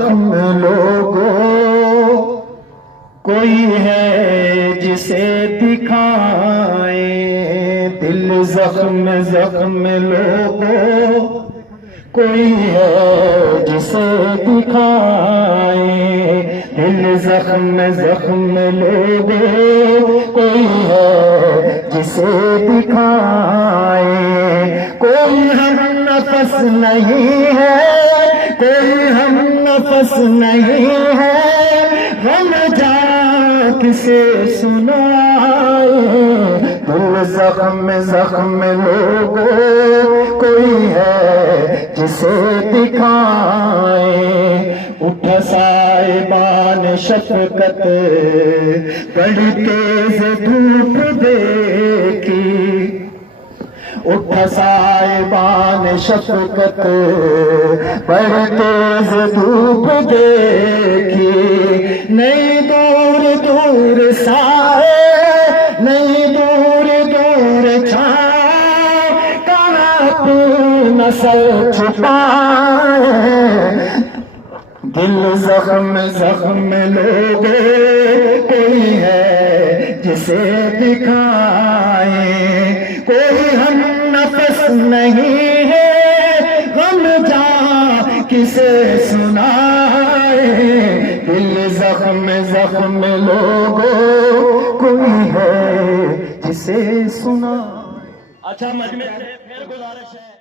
ہم لوگوں کوئی ہے جسے دکھائیں دل زخم زخم لوگوں کوئی ہے جسے دکھائیں دل زخم زخم لوگوں کوئی ہے جسے دکھائیں کوئی ہم نفس نہیں ہے کوئی ہم نفس نہیں ہے غم جا کسے سنائے دل زخم زخم لوگوں کوئی ہے جسے دکھائے اٹھ سائبان شفقت بڑی تیز دھوپ دیکھی اٹھ سائبان شفقت بڑی تیز دھوپ دیکھی نہیں دور دور سائے نہیں دور دور چھائے کہاں اپنا سر چھپائے دل زخم زخم لوگوں کوئی ہے جسے دکھائے کوئی ہم نفس نہیں ہے غم جا کسے سنائے دل زخم زخم لوگوں کوئی ہے جسے سنائے. اچھا مجمع سے پھر گزارش ہے